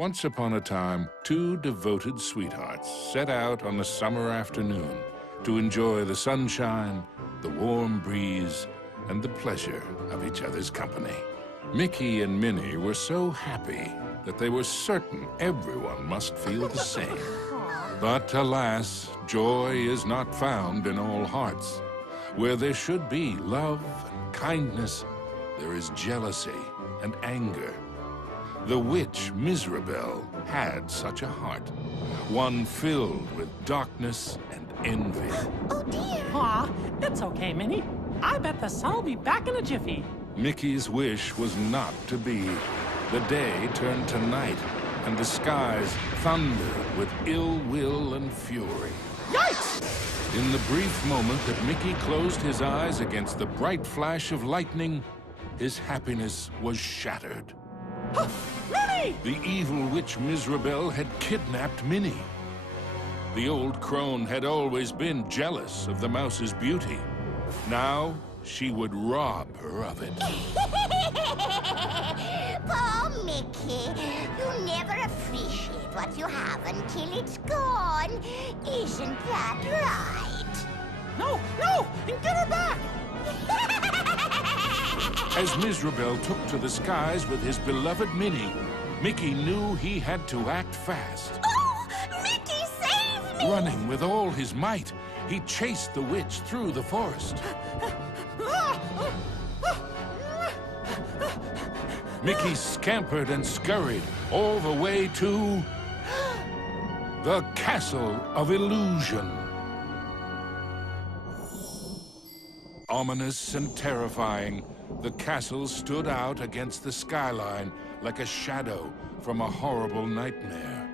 Once upon a time, two devoted sweethearts set out on a summer afternoon to enjoy the sunshine, the warm breeze, and the pleasure of each other's company. Mickey and Minnie were so happy that they were certain everyone must feel the same. But alas, joy is not found in all hearts. Where there should be love and kindness, there is jealousy and anger. The witch Miserabel had such a heart, one filled with darkness and envy. Oh dear! Aw, it's okay, Minnie. I bet the sun will be back in a jiffy. Mickey's wish was not to be. The day turned to night, and the skies thundered with ill will and fury. Yikes! In the brief moment that Mickey closed his eyes against the bright flash of lightning, his happiness was shattered. Minnie! The evil witch Miserabel had kidnapped Minnie. The old crone had always been jealous of the mouse's beauty. Now, she would rob her of it. Poor Mickey, you never appreciate what you have until it's gone. Isn't that right? No, no! Get her back! As Miserabel took to the skies with his beloved Minnie, Mickey knew he had to act fast. Oh, Mickey, save me! Running with all his might, he chased the witch through the forest. Mickey scampered and scurried all the way to the Castle of Illusion. Ominous and terrifying, the castle stood out against the skyline like a shadow from a horrible nightmare.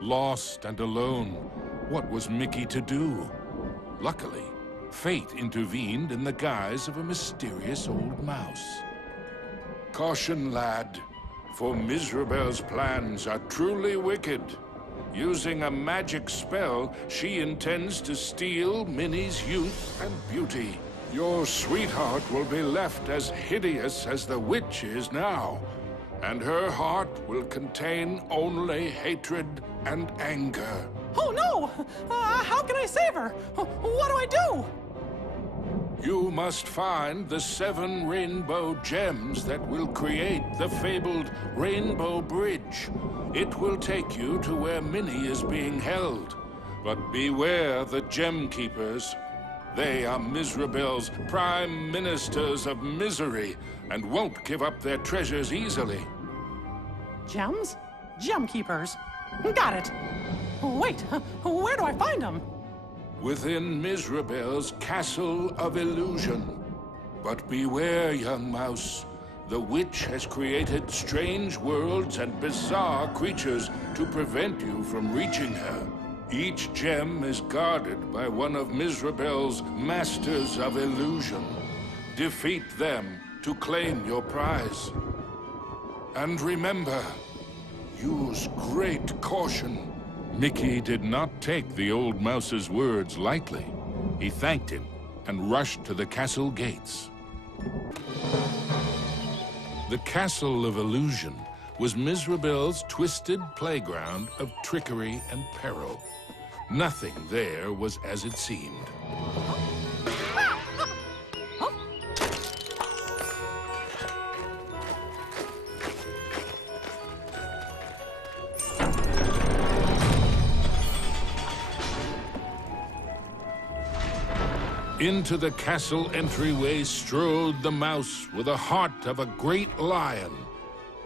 Lost and alone, what was Mickey to do? Luckily, fate intervened in the guise of a mysterious old mouse. Caution, lad, for Miserabel's plans are truly wicked. Using a magic spell, she intends to steal Minnie's youth and beauty. Your sweetheart will be left as hideous as the witch is now, and her heart will contain only hatred and anger. Oh no! How can I save her? What do I do? You must find the 7 rainbow gems that will create the fabled Rainbow Bridge. It will take you to where Minnie is being held. But beware the gem keepers. They are Miserabel's prime ministers of misery and won't give up their treasures easily. Gems? Gem keepers. Got it. Wait, where do I find them? Within Miserabel's Castle of Illusion. But beware, young mouse. The witch has created strange worlds and bizarre creatures to prevent you from reaching her. Each gem is guarded by one of Miserabel's Masters of Illusion. Defeat them to claim your prize. And remember, use great caution. Mickey did not take the old mouse's words lightly. He thanked him and rushed to the castle gates. The Castle of Illusion was Miserabel's twisted playground of trickery and peril. Nothing there was as it seemed. Into the castle entryway strode the mouse with the heart of a great lion,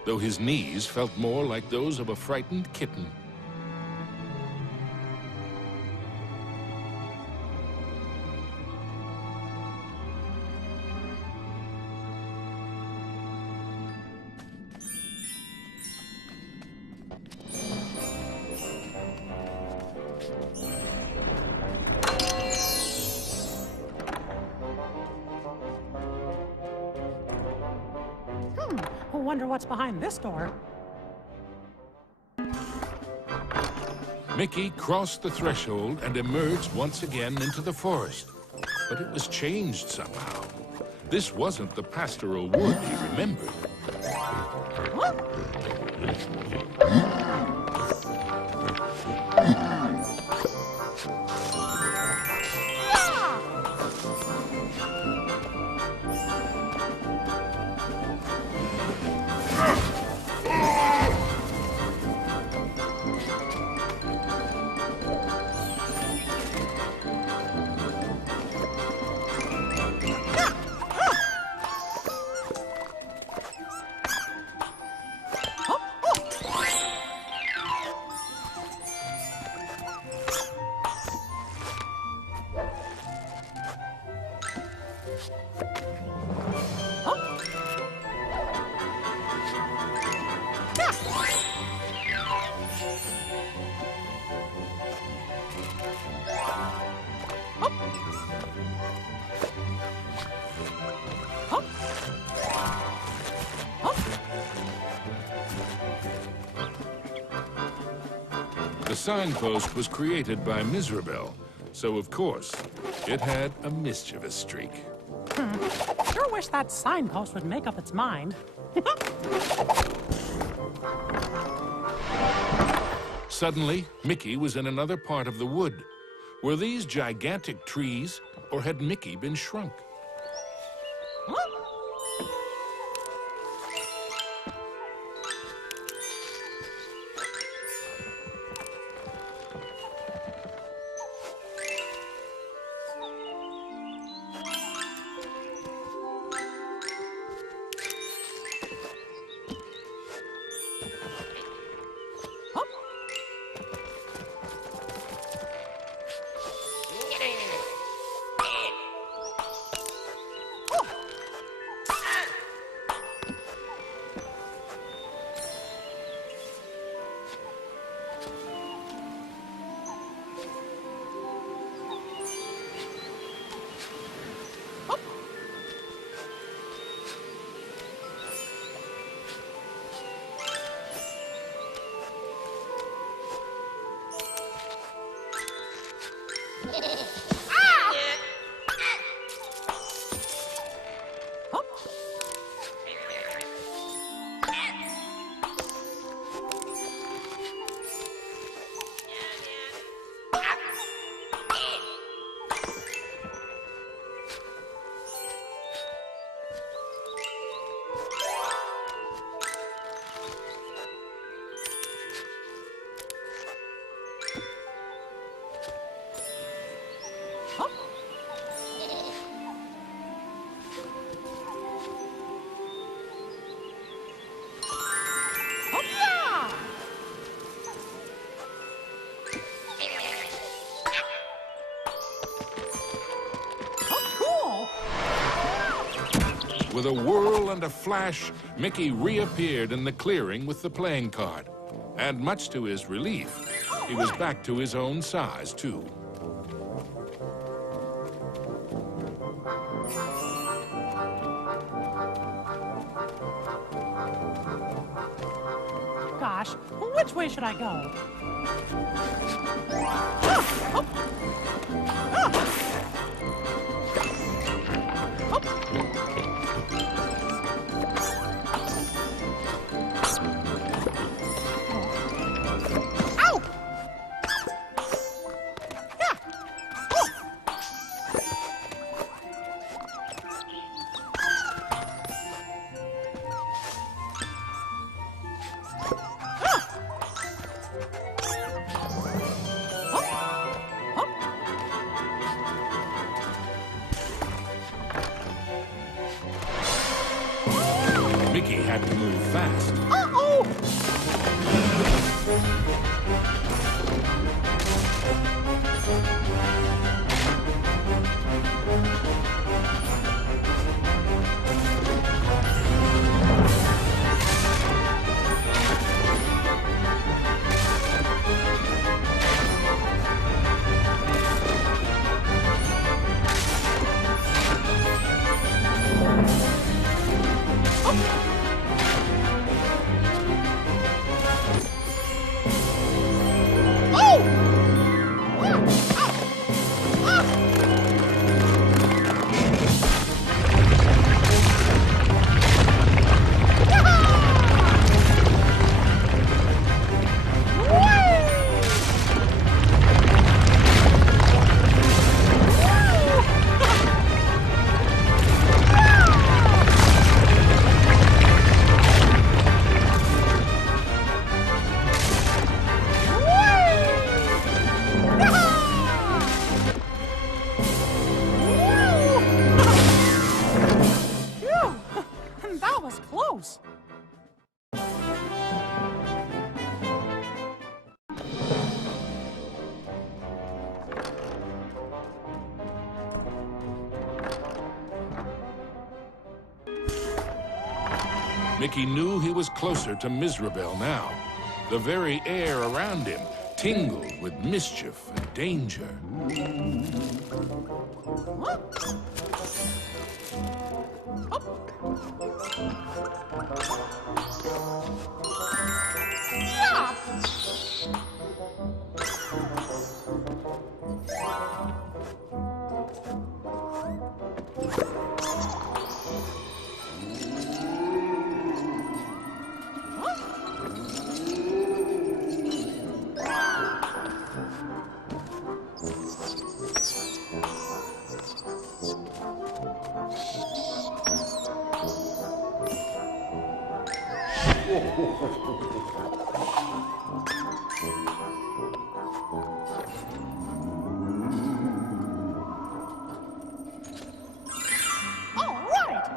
though his knees felt more like those of a frightened kitten. Wonder what's behind this door. Mickey crossed the threshold and emerged once again into the forest. But it was changed somehow. This wasn't the pastoral wood he remembered. The signpost was created by Miserable, so of course, it had a mischievous streak. Sure wish that signpost would make up its mind. Suddenly, Mickey was in another part of the wood. Were these gigantic trees, or had Mickey been shrunk? With a whirl and a flash, Mickey reappeared in the clearing with the playing card. And much to his relief, he was back to his own size, too. Gosh, which way should I go? Mickey had to move fast. Mickey knew he was closer to Miserable now. The very air around him tingled with mischief and danger. All right.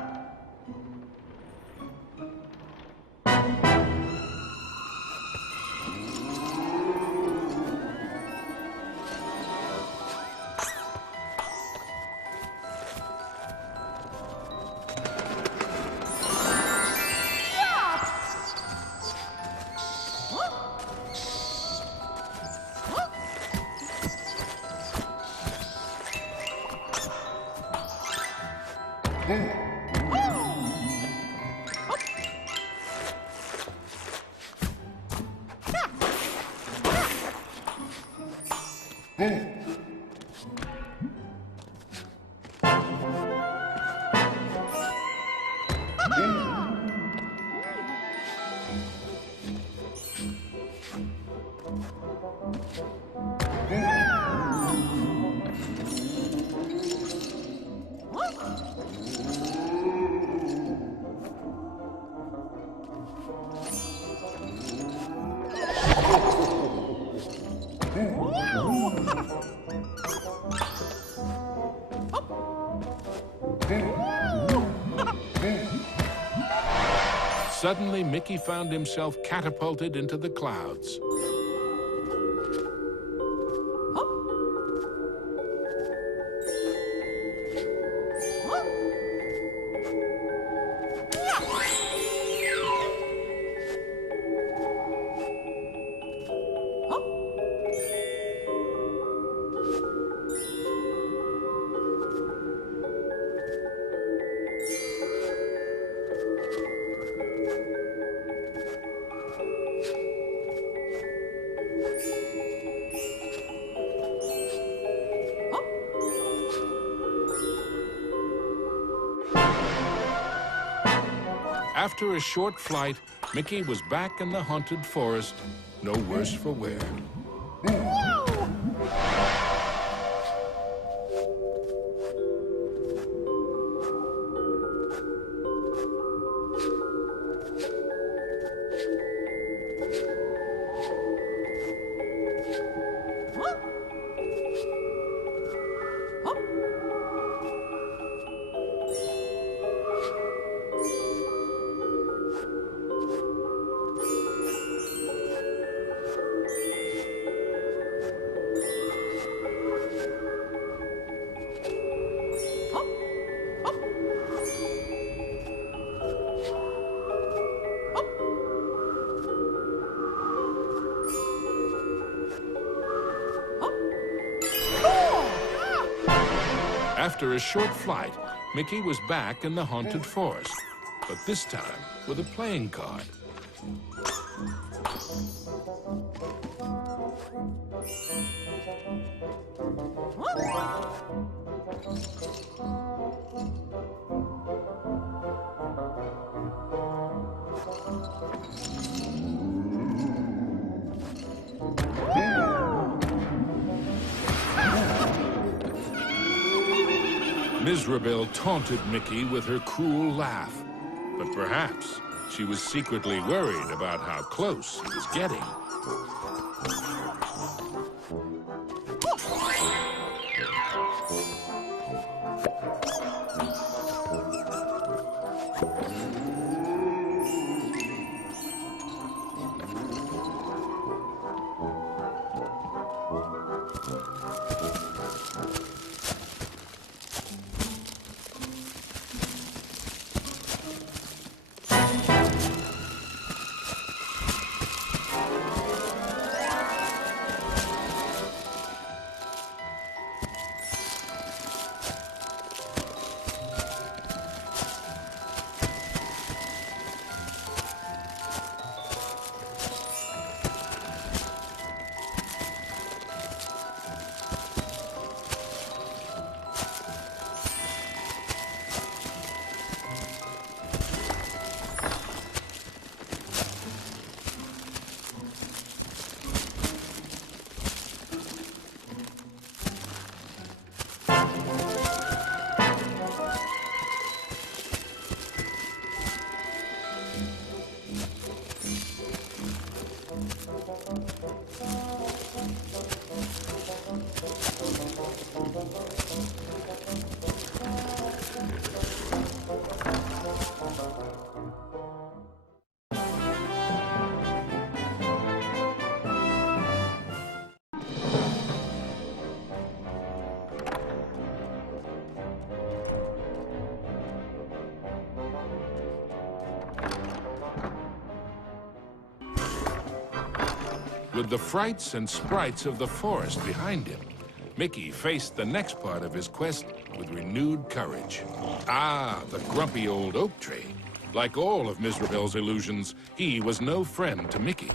Suddenly, Mickey found himself catapulted into the clouds. After a short flight, Mickey was back in the haunted forest, no worse for wear. After a short flight, Mickey was back in the haunted forest, but this time with a playing card. Miserable taunted Mickey with her cruel laugh, but perhaps she was secretly worried about how close he was getting. with the frights and sprites of the forest behind him, Mickey faced the next part of his quest with renewed courage. Ah, the grumpy old oak tree. Like all of Mizrabel's illusions, he was no friend to Mickey.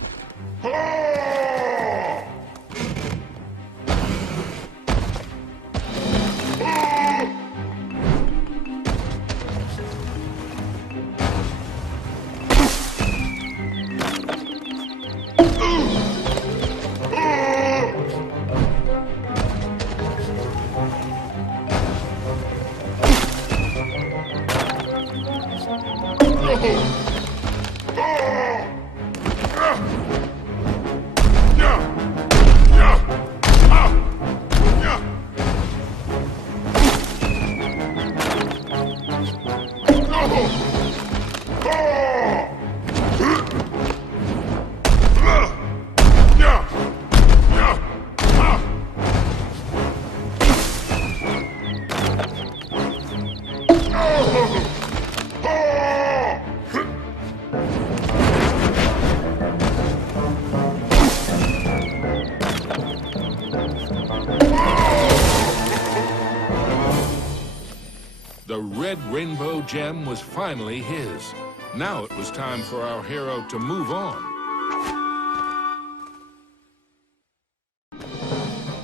The red rainbow gem was finally his. Now it was time for our hero to move on.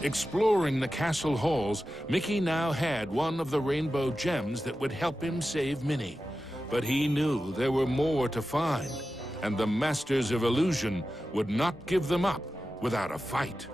Exploring the castle halls, Mickey now had one of the rainbow gems that would help him save Minnie. But he knew there were more to find, and the Masters of Illusion would not give them up without a fight.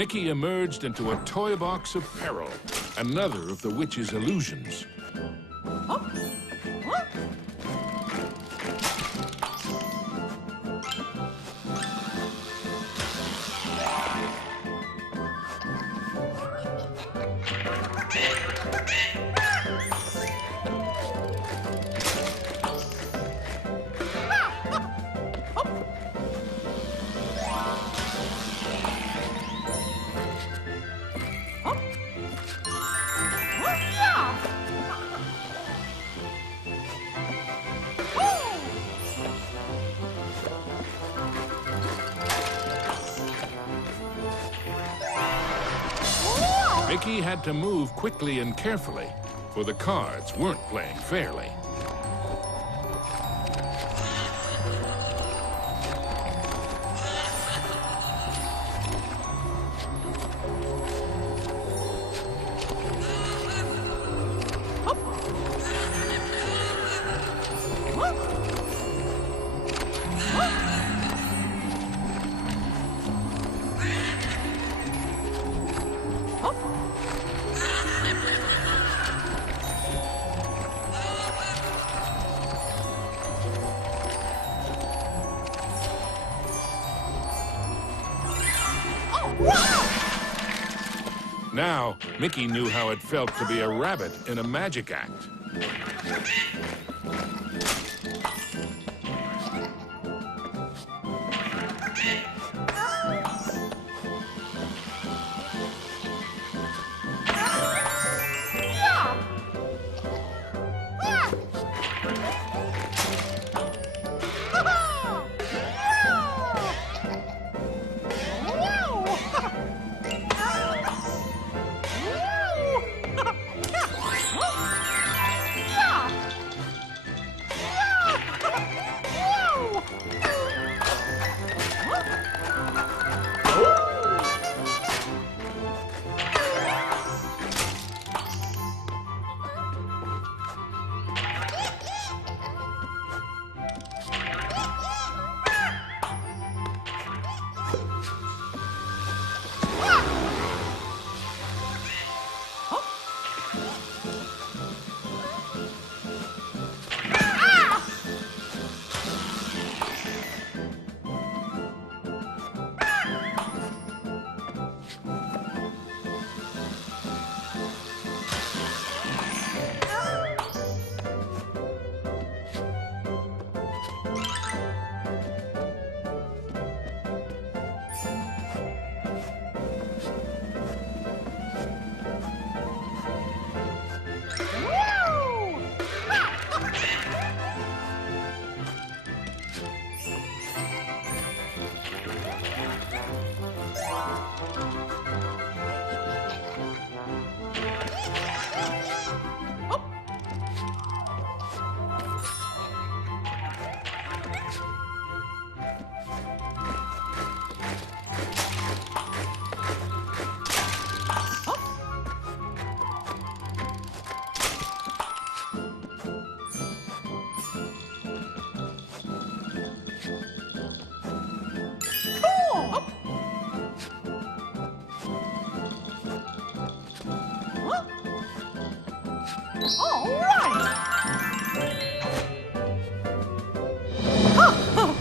Mickey emerged into a toy box of peril, another of the witch's illusions. Mickey had to move quickly and carefully, for the cards weren't playing fairly. Now, Mickey knew how it felt to be a rabbit in a magic act. All right! Woo!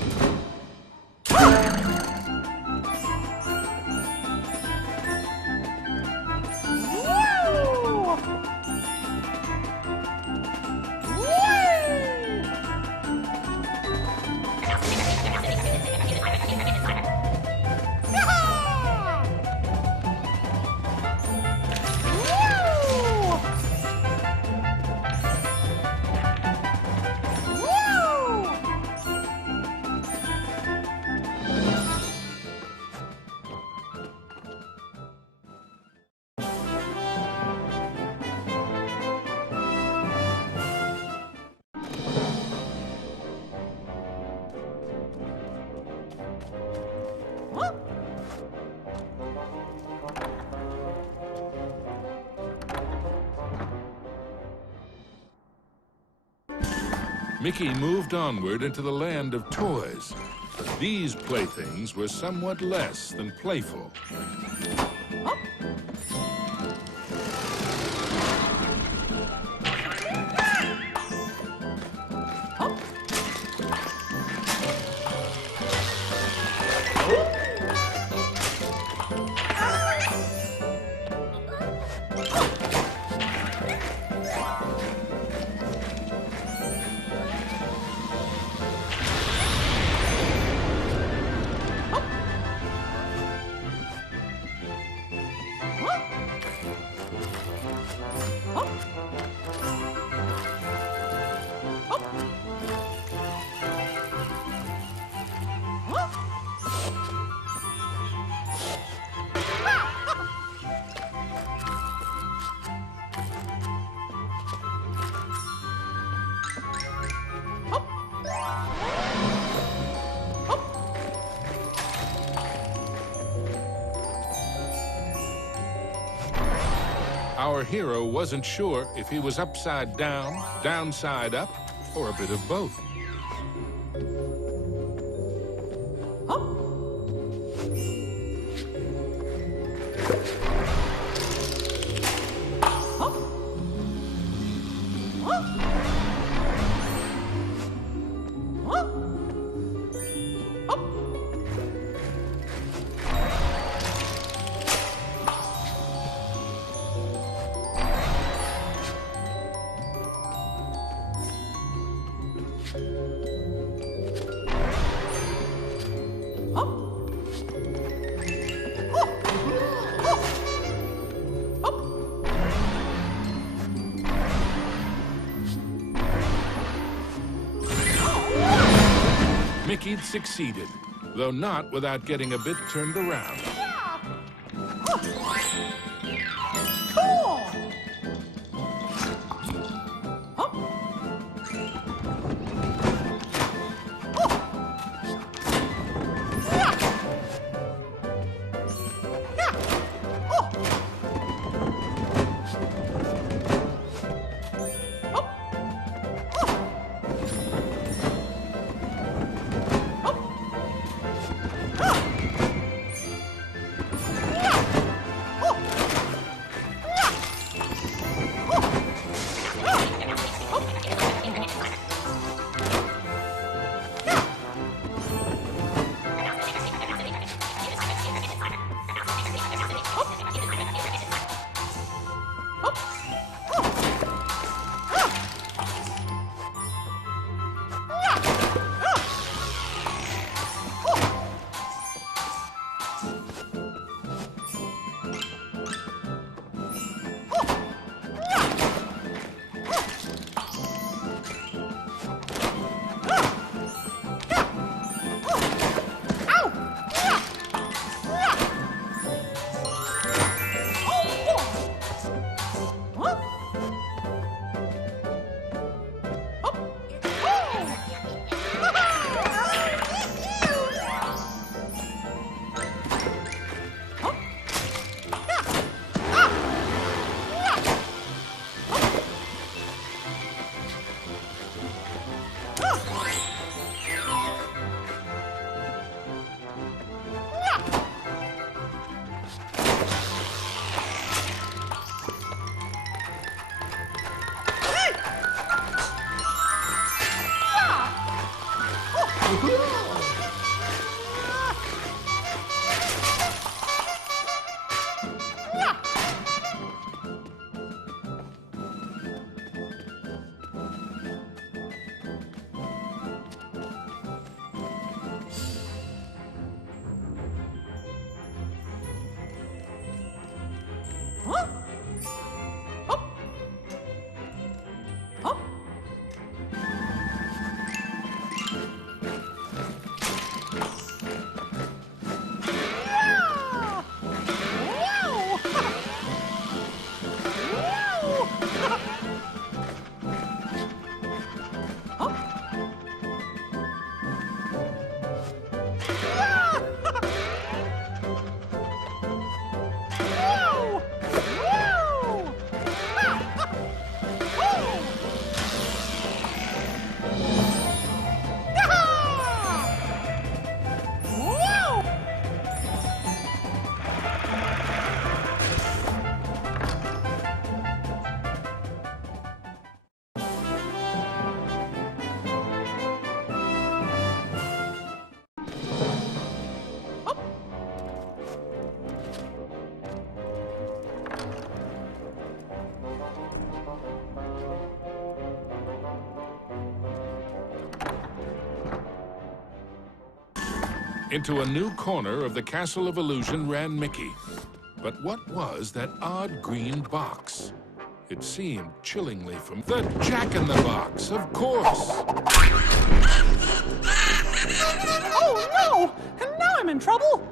Mickey moved onward into the land of toys. But these playthings were somewhat less than playful. Our hero wasn't sure if he was upside down, downside up, or a bit of both. Mickey'd succeeded, though not without getting a bit turned around. Cool! Huh? Oh. Oh. Into a new corner of the Castle of Illusion ran Mickey. But what was that odd green box? It seemed chillingly from the Jack-in-the-Box, of course. Oh no! And now I'm in trouble!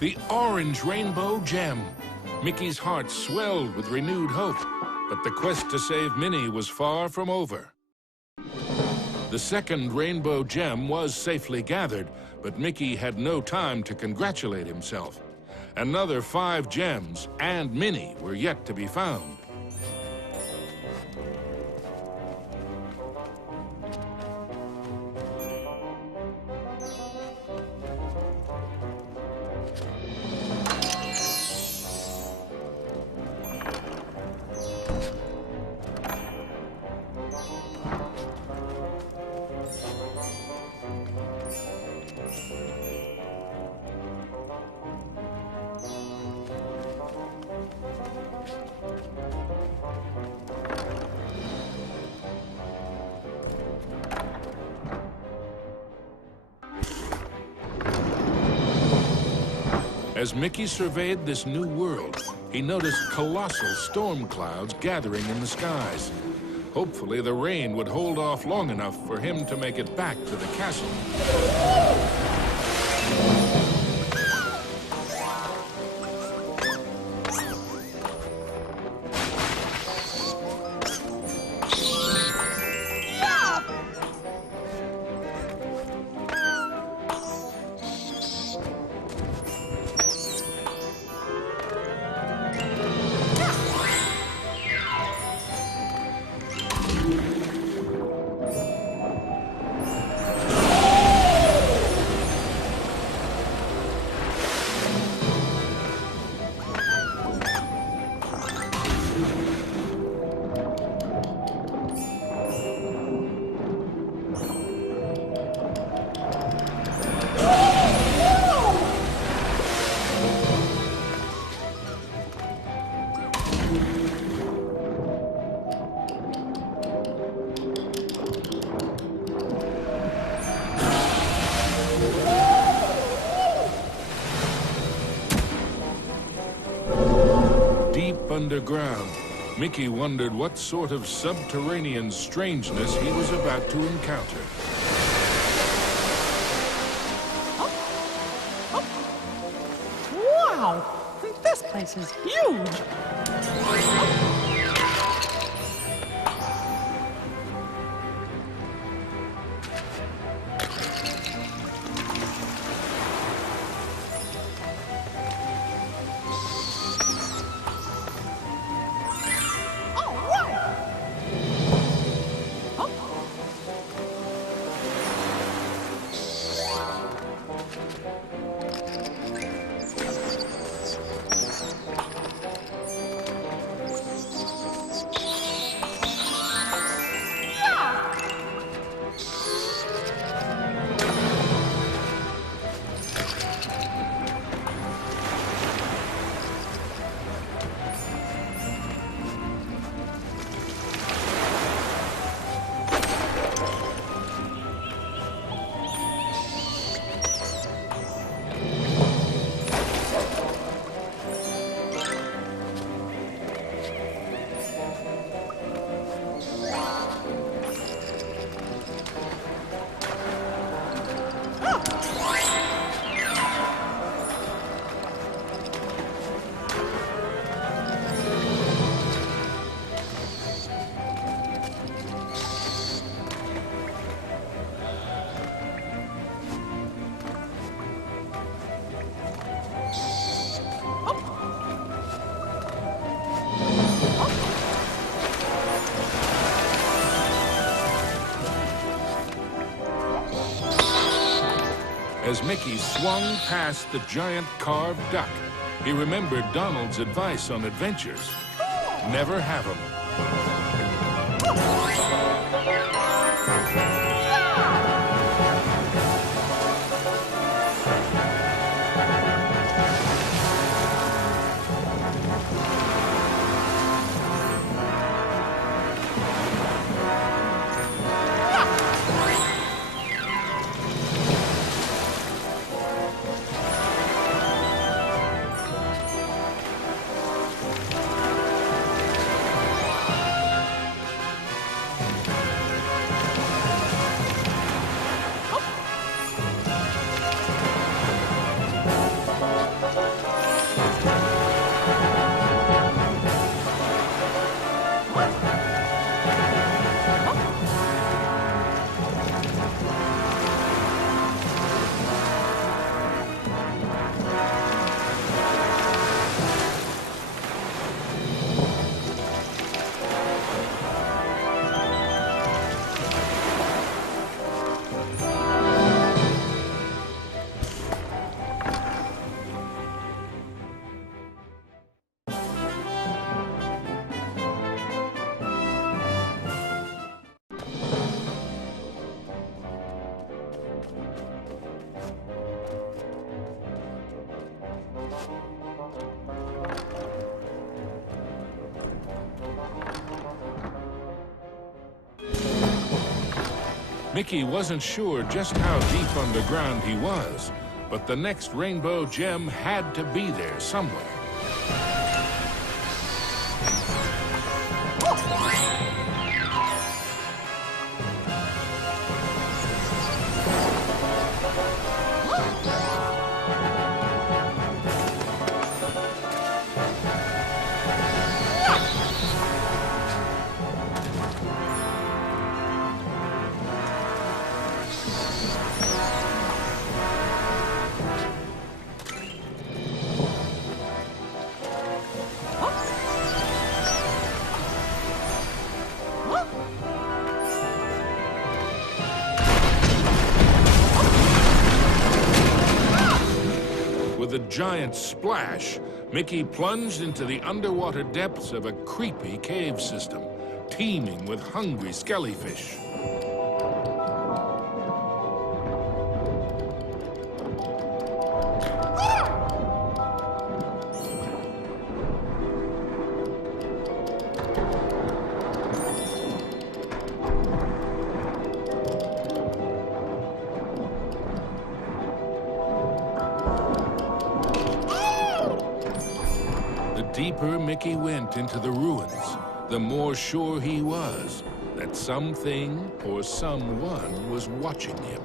The orange rainbow gem. Mickey's heart swelled with renewed hope, but the quest to save Minnie was far from over. The second rainbow gem was safely gathered, but Mickey had no time to congratulate himself. Another 5 gems and Minnie were yet to be found. As Mickey surveyed this new world, he noticed colossal storm clouds gathering in the skies. Hopefully, the rain would hold off long enough for him to make it back to the castle. underground, Mickey wondered what sort of subterranean strangeness he was about to encounter. Wow! This place is huge! As Mickey swung past the giant carved duck, he remembered Donald's advice on adventures. Never have 'em. Mickey wasn't sure just how deep underground he was, but the next rainbow gem had to be there somewhere. With a giant splash, Mickey plunged into the underwater depths of a creepy cave system, teeming with hungry skellyfish. The deep deeper Mickey went into the ruins, the more sure he was that something or someone was watching him.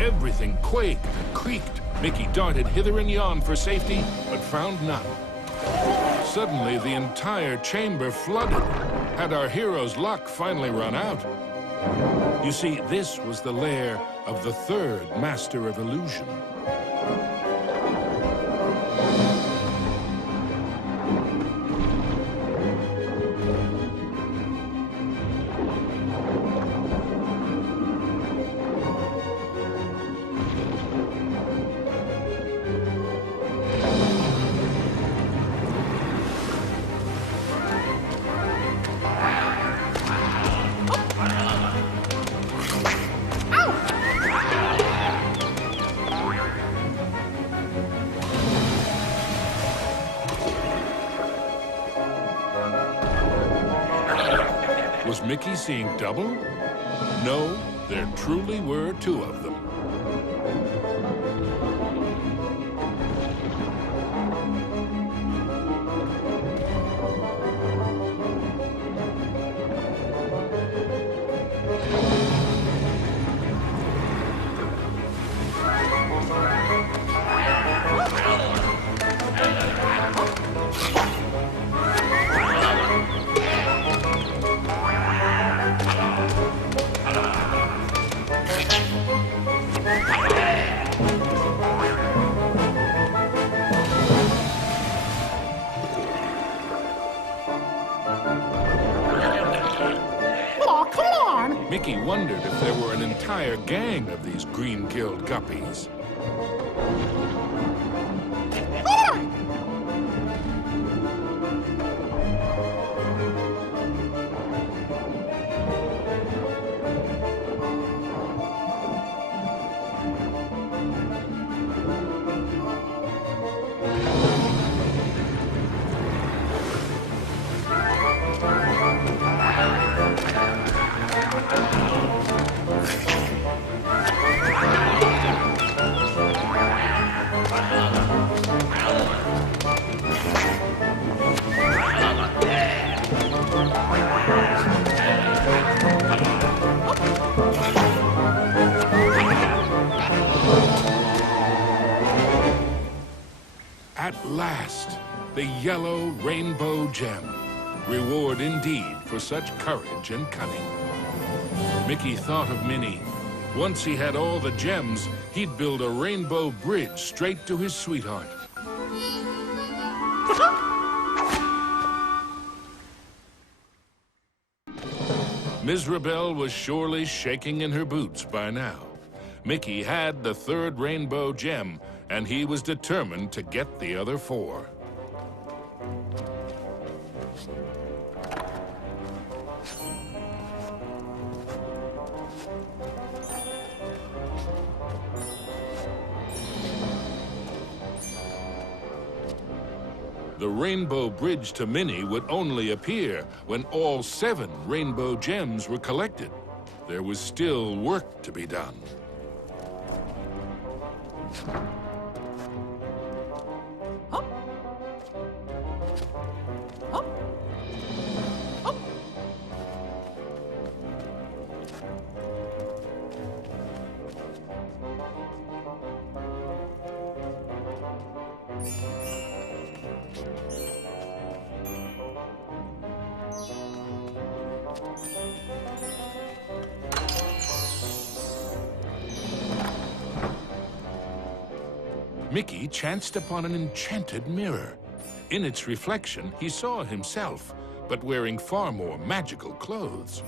Everything quaked and creaked. Mickey darted hither and yon for safety, but found none. Suddenly, the entire chamber flooded. Had our hero's luck finally run out? You see, this was the lair of the third master of illusion. Was Mickey seeing double? No, there truly were two of them. Mickey wondered if there were an entire gang of these green-gilled guppies. last, the yellow rainbow gem. Reward indeed for such courage and cunning. Mickey thought of Minnie. Once he had all the gems, he'd build a rainbow bridge straight to his sweetheart. Mizrabel was surely shaking in her boots by now. Mickey had the third rainbow gem, and he was determined to get the other 4. The rainbow bridge to Minnie would only appear when all 7 rainbow gems were collected. There was still work to be done. Up. Up. Up. Mickey chanced upon an enchanted mirror. In its reflection, he saw himself, but wearing far more magical clothes.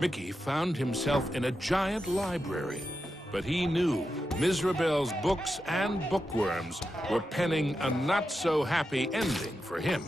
Mickey found himself in a giant library, but he knew Mizrabel's books and bookworms were penning a not-so-happy ending for him.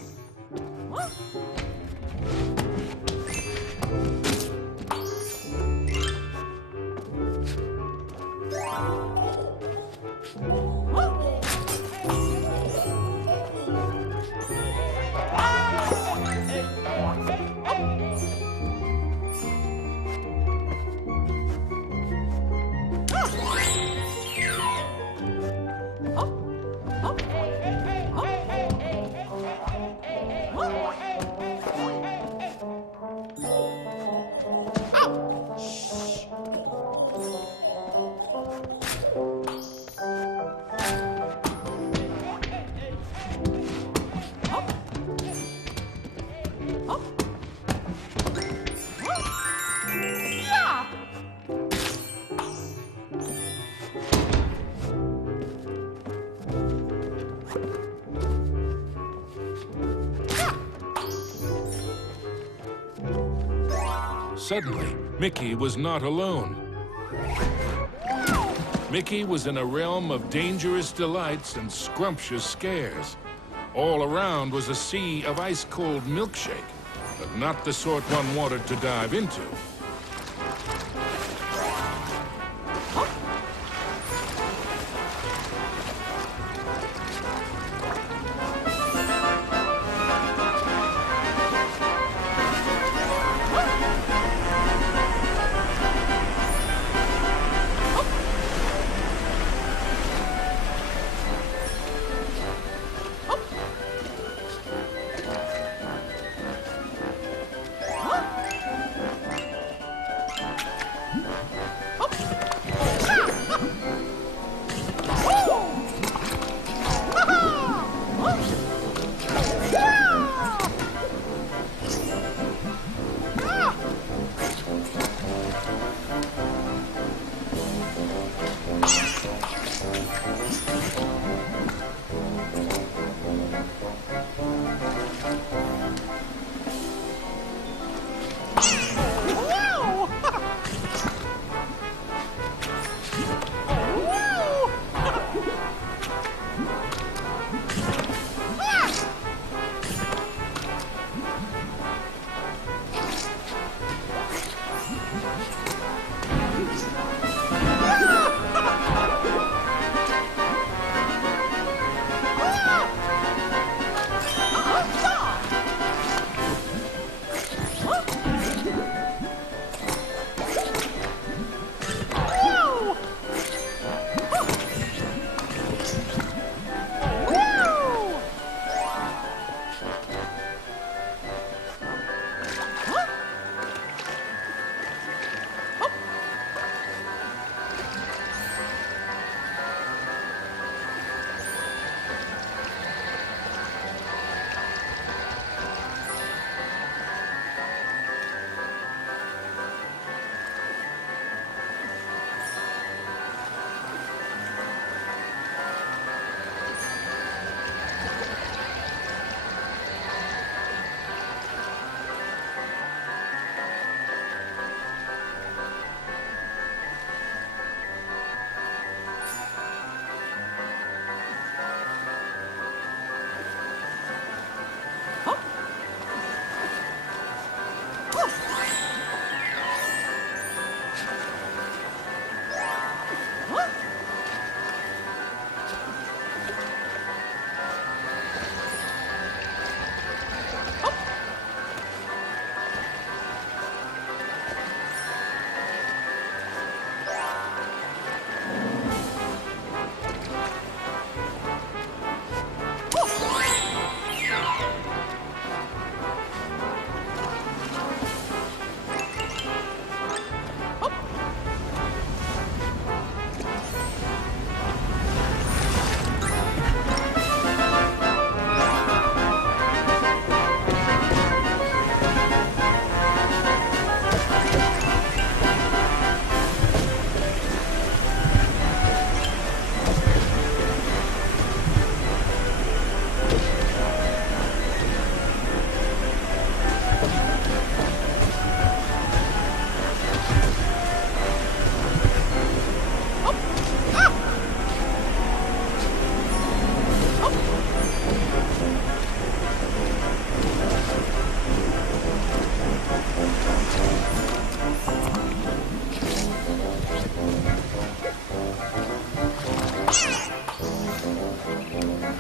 Suddenly, Mickey was not alone. Mickey was in a realm of dangerous delights and scrumptious scares. All around was a sea of ice-cold milkshake, but not the sort one wanted to dive into.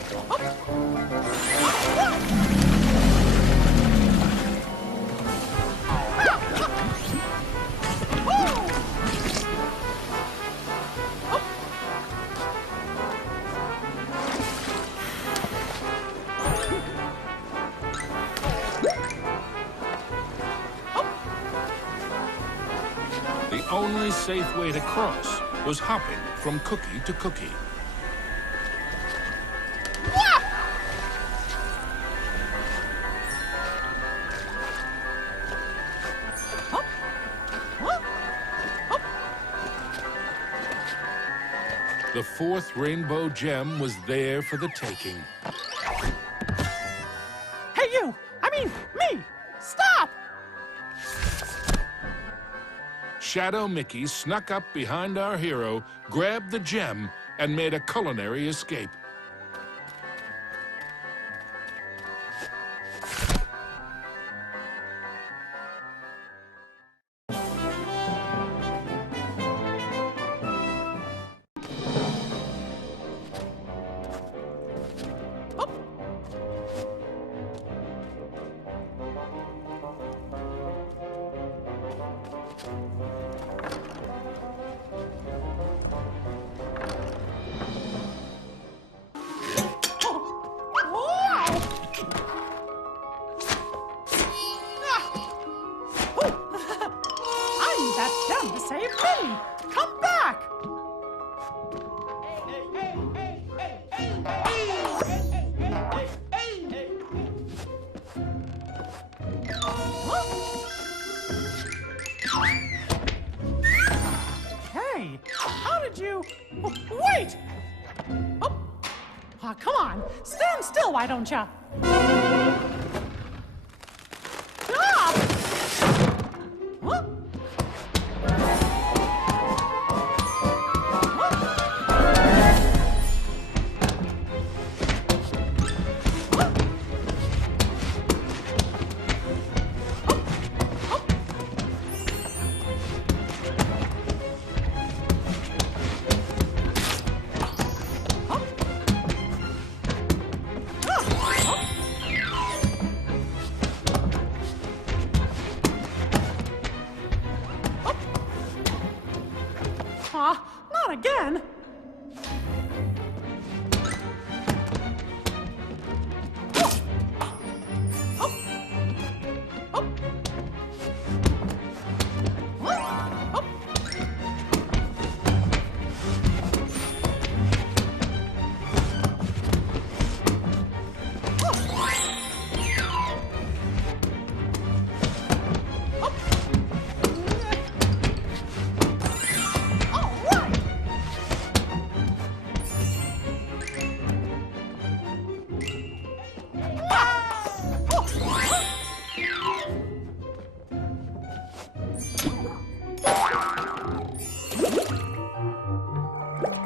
The only safe way to cross was hopping from cookie to cookie. The fourth rainbow gem was there for the taking. Hey, you! I mean, me! Stop! Shadow Mickey snuck up behind our hero, grabbed the gem, and made a culinary escape. To save me! Come back! Hey, how did you... Oh, wait! Oh, come on. Stand still, why don't you? Stop! Huh? Not again!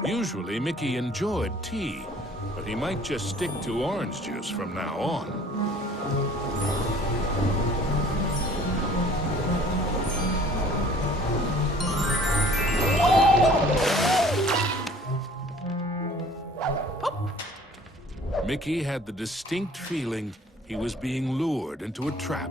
Usually, Mickey enjoyed tea, but he might just stick to orange juice from now on. Mickey had the distinct feeling he was being lured into a trap.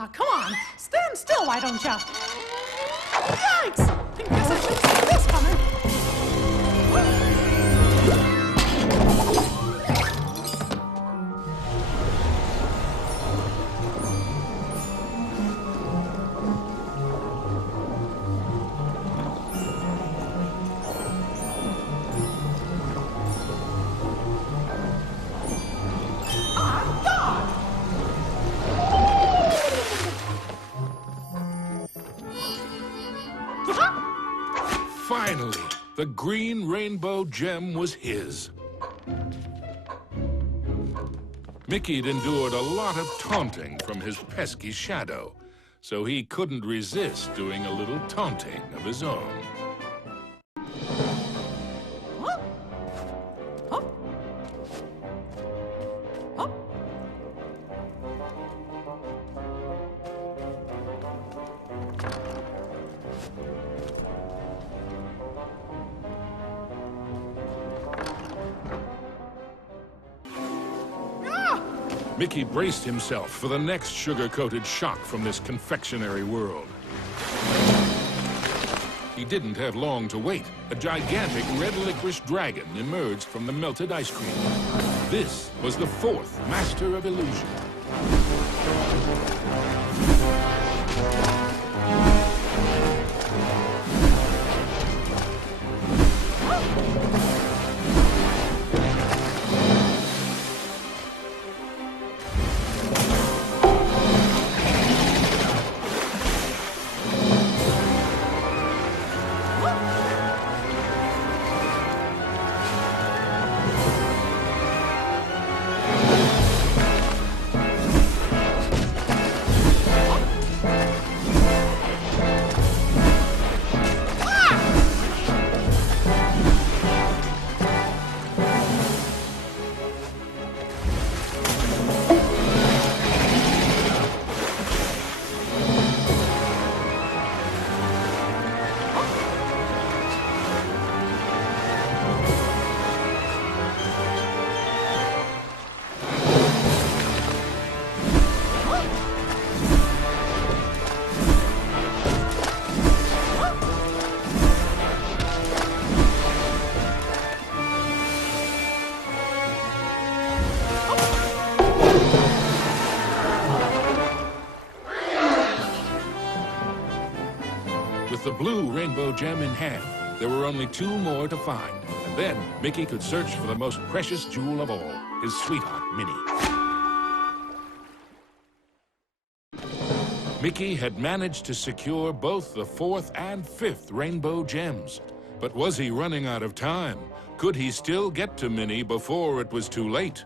Aw, come on. Stand still, why don't ya? Yikes! I guess I should have seen this coming. Finally, the green rainbow gem was his. Mickey'd endured a lot of taunting from his pesky shadow, so he couldn't resist doing a little taunting of his own. Huh? Huh? Huh? Mickey braced himself for the next sugar-coated shock from this confectionery world. He didn't have long to wait. A gigantic red licorice dragon emerged from the melted ice cream. This was the fourth master of illusion. With the blue rainbow gem in hand, there were only two more to find. And then Mickey could search for the most precious jewel of all, his sweetheart, Minnie. Mickey had managed to secure both the fourth and fifth rainbow gems. But was he running out of time? Could he still get to Minnie before it was too late?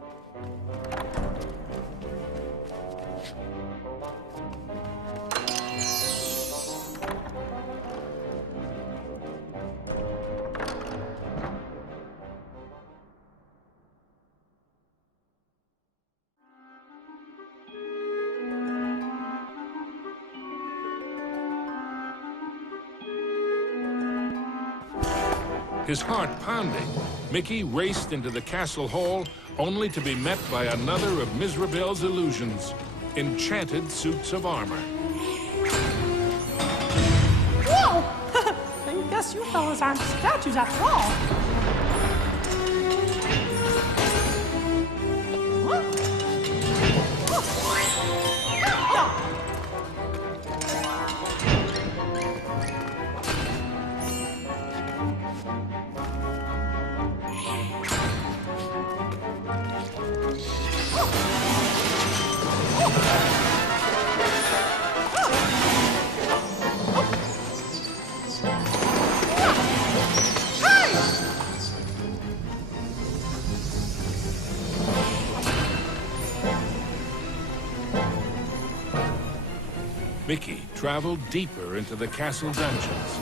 His heart pounding, Mickey raced into the castle hall only to be met by another of Mizrabel's illusions, enchanted suits of armor. Whoa! I guess you fellas aren't statues after all. Mickey traveled deeper into the castle dungeons.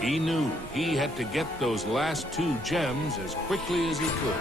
He knew he had to get those last two gems as quickly as he could.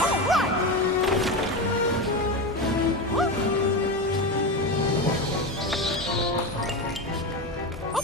All right. Huh?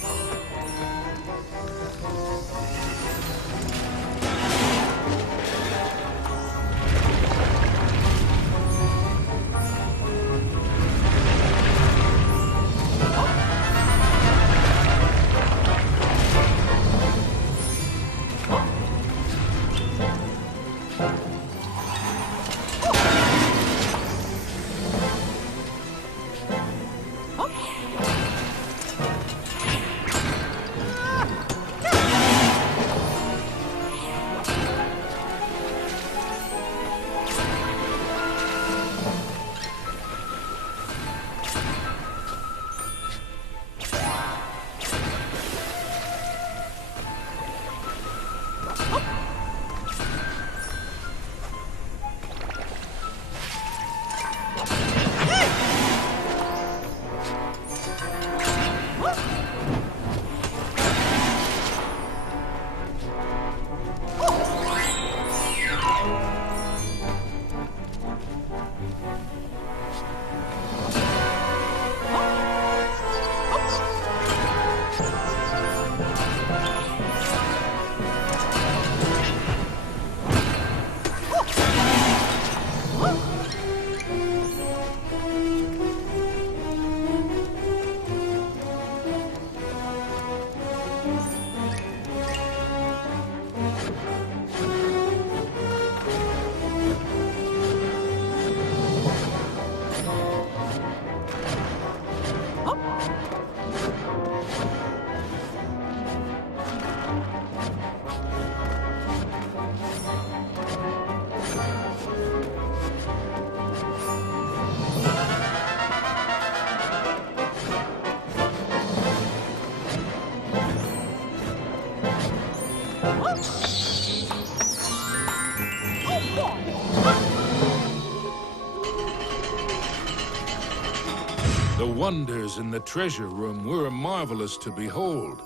The wonders in the treasure room were marvelous to behold,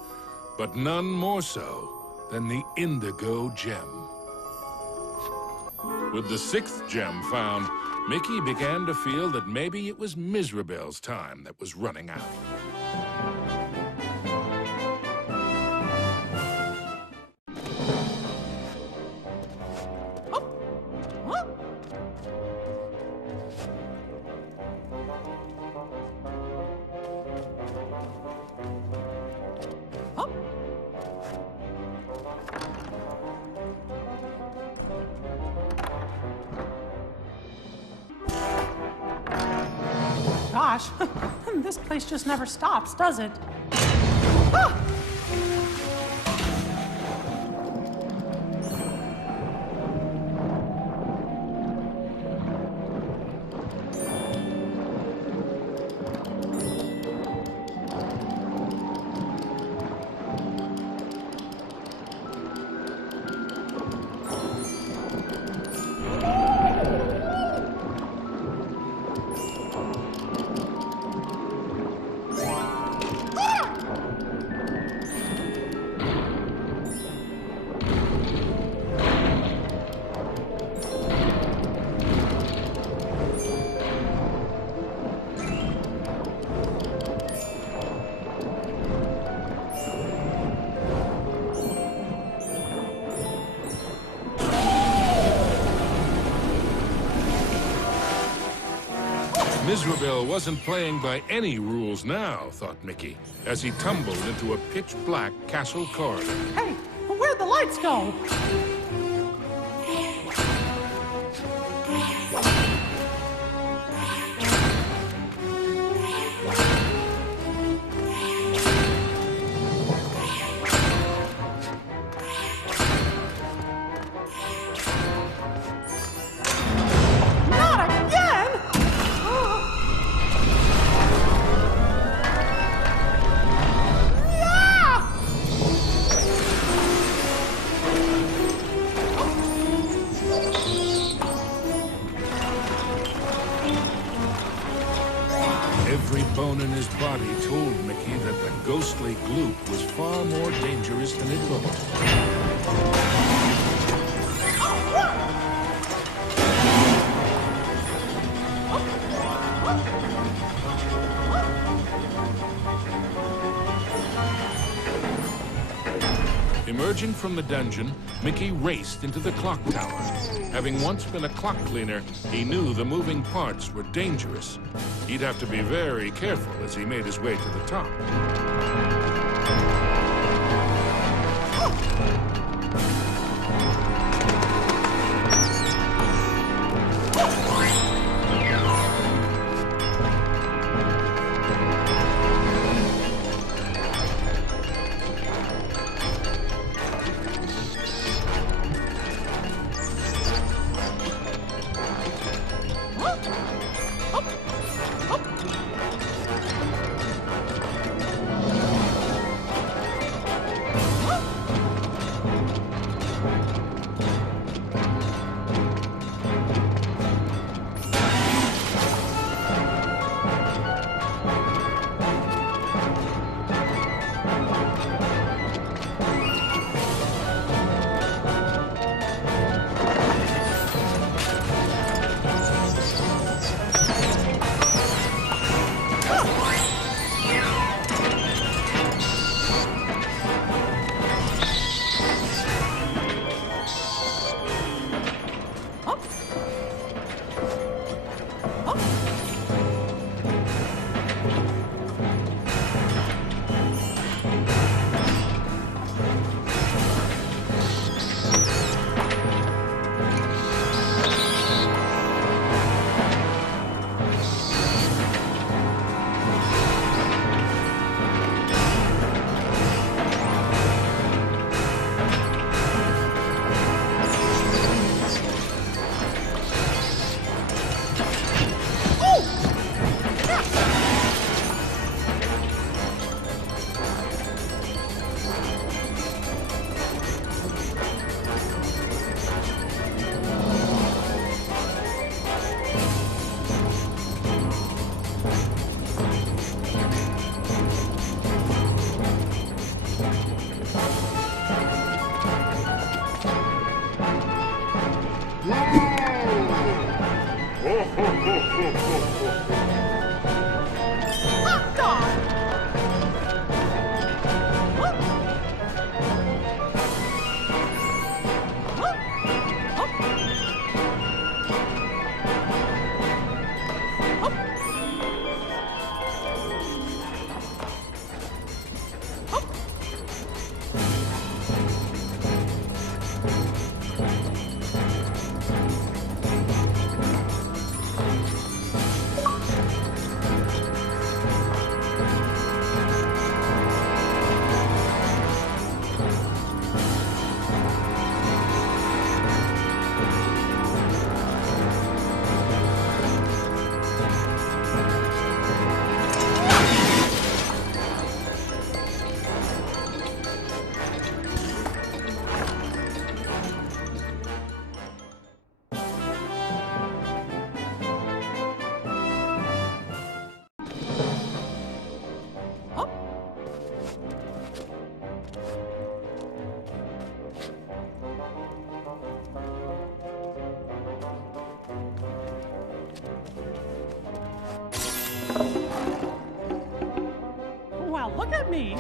but none more so than the indigo gem. With the 6th gem found, Mickey began to feel that maybe it was Miserabel's time that was running out. Gosh, this place just never stops, does it? Ah! Miserabel wasn't playing by any rules now, thought Mickey, as he tumbled into a pitch-black castle corridor. Hey, where'd the lights go? Every bone in his body told Mickey that the ghostly gloop was far more dangerous than it looked. Emerging from the dungeon, Mickey raced into the clock tower. Having once been a clock cleaner, he knew the moving parts were dangerous. He'd have to be very careful as he made his way to the top. Well, look at me.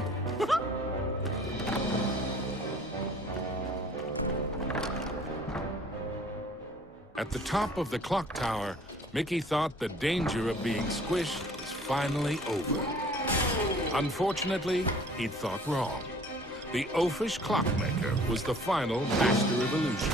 At the top of the clock tower, Mickey thought the danger of being squished was finally over. Unfortunately, he'd thought wrong. The oafish clockmaker was the final master of illusion.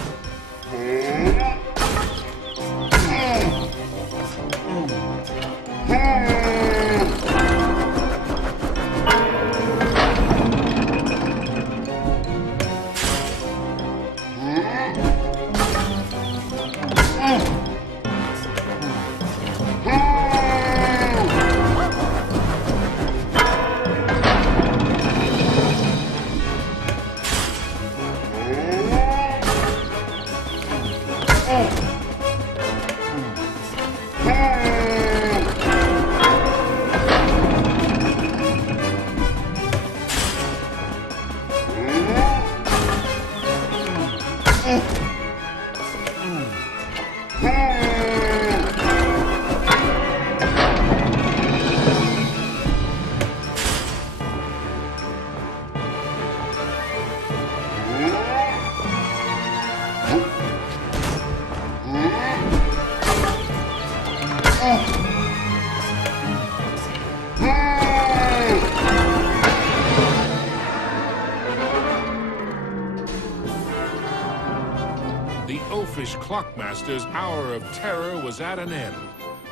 The oafish clockmaster's hour of terror was at an end.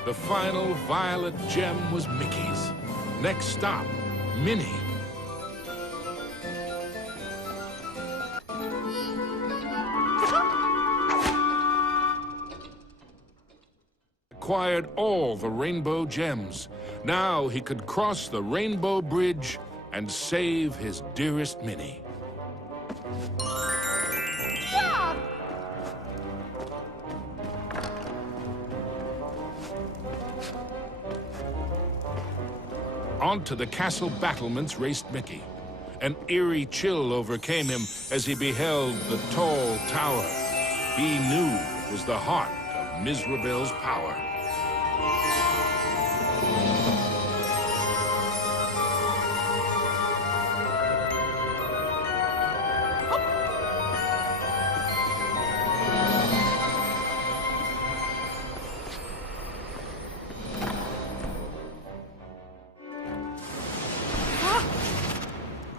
The final violet gem was Mickey's. Next stop, Minnie. Acquired all the rainbow gems. Now he could cross the rainbow bridge and save his dearest Minnie. Yeah! Onto the castle battlements raced Mickey. An eerie chill overcame him as he beheld the tall tower he knew was the heart of Mizrabel's power.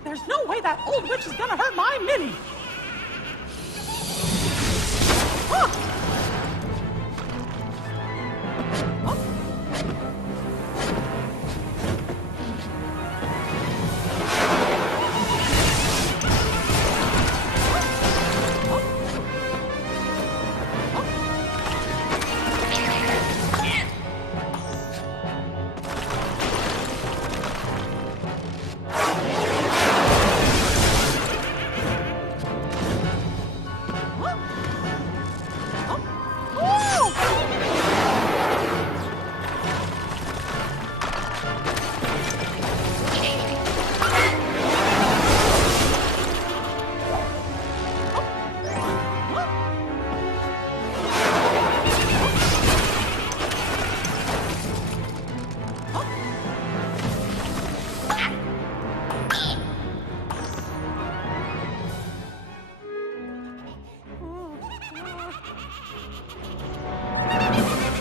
There's no way that old witch is gonna hurt my Minnie! Ah! Oh.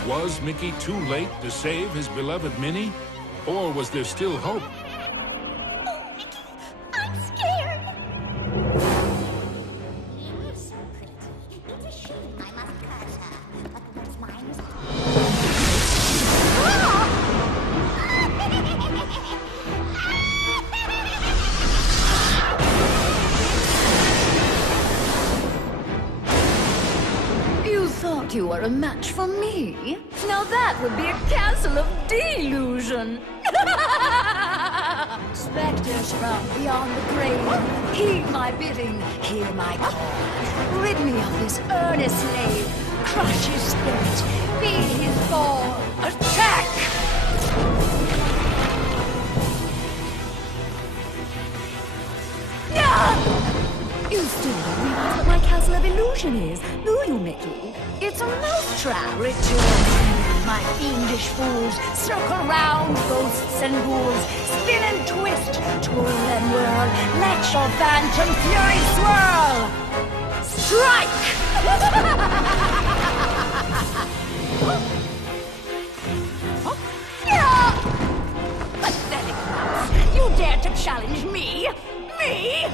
Was Mickey too late to save his beloved Minnie? Or was there still hope? Oh, Mickey, I'm scared. You're so pretty. It's a shame I must curse her. But what's mine is... You thought you were a match for me? Now that would be a castle of delusion. Spectres from beyond the grave, heed my bidding, hear my call. Rid me of this earnest slave, crush his spirit, be his fall. Attack! You still don't realize what my castle of illusion is, do you, Mickey? It's a mousetrap. Return, my fiendish fools. Circle round, ghosts and ghouls. Spin and twist, twirl and whirl. Let your phantom fury swirl. Strike! Pathetic mouse! You dare to challenge me? Me?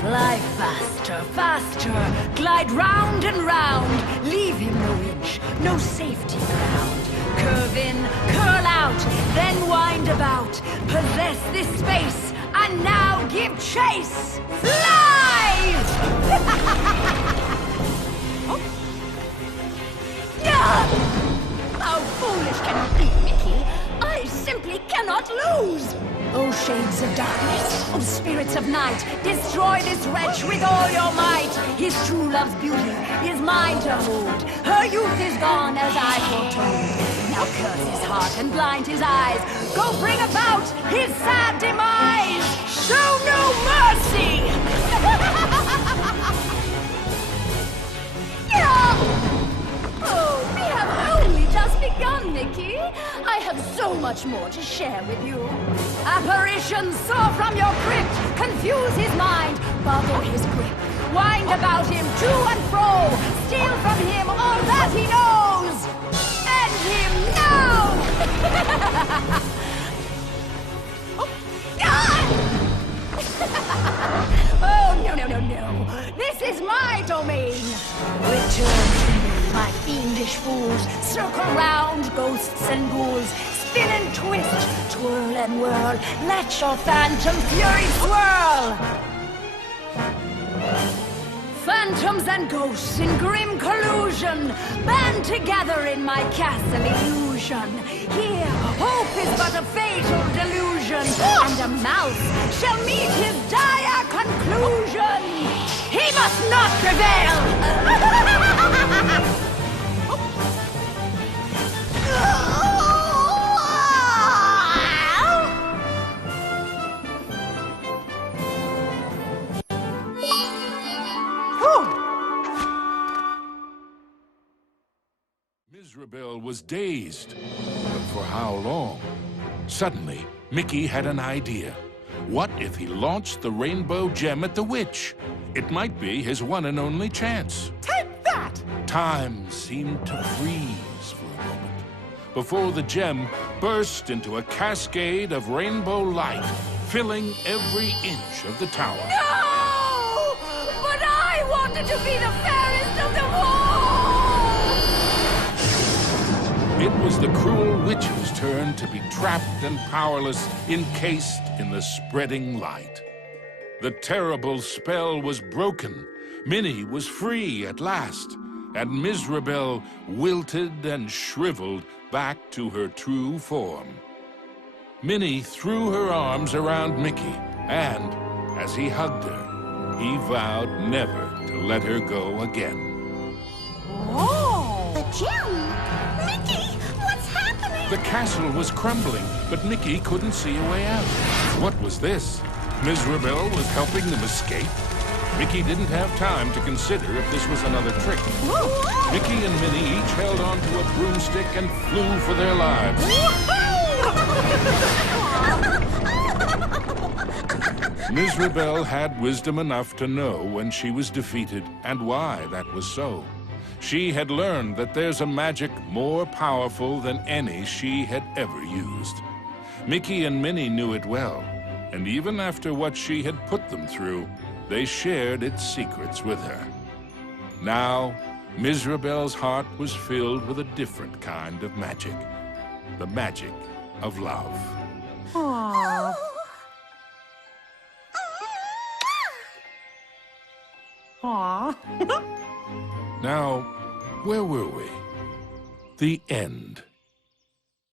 Fly faster, faster, glide round and round. Leave him no inch, no safety ground. Curve in, curl out, then wind about. Possess this space, and now give chase. Fly! How foolish can you be, Mickey? I simply cannot lose. Oh, shades of darkness, oh, spirits of night, destroy this wretch with all your might. His true love's beauty is mine to hold. Her youth is gone as I foretold. Now curse his heart and blind his eyes. Go bring about his sad demise. Show no mercy! Oh, we have only just begun, Mickey. I have so much more to share with you. Apparitions soar from your crypt, confuse his mind, boggle his grip, wind about him to and fro, steal from him all that he knows. End him now! Oh, no, no, no, no. This is my domain. Return to me, my fiendish fools. Circle round, ghosts and ghouls. Spin and twist, twirl and whirl. Let your phantom fury swirl. Phantoms and ghosts in grim collusion band together in my castle illusion. Here, hope is but a fatal delusion, and a mouse shall meet his dire conclusion. He must not prevail! Mizrabel was dazed. But for how long? Suddenly, Mickey had an idea. What if he launched the rainbow gem at the witch? It might be his one and only chance. Take that! Time seemed to freeze for a moment before the gem burst into a cascade of rainbow light, filling every inch of the tower. No! But I wanted to be the fairest of them all! It was the cruel witch's turn to be trapped and powerless, encased in the spreading light. The terrible spell was broken. Minnie was free at last, and Mizrabel wilted and shriveled back to her true form. Minnie threw her arms around Mickey, and as he hugged her, he vowed never to let her go again. Oh! The gem? Mickey, what's happening? The castle was crumbling, but Mickey couldn't see a way out. What was this? Mizrabel was helping them escape? Mickey didn't have time to consider if this was another trick. Whoa. Mickey and Minnie each held onto a broomstick and flew for their lives. Mizrabel had wisdom enough to know when she was defeated and why that was so. She had learned that there's a magic more powerful than any she had ever used. Mickey and Minnie knew it well, and even after what she had put them through, they shared its secrets with her. Now, Mizrabel's heart was filled with a different kind of magic. The magic of love. Aww. Aww. Now, where were we? The end.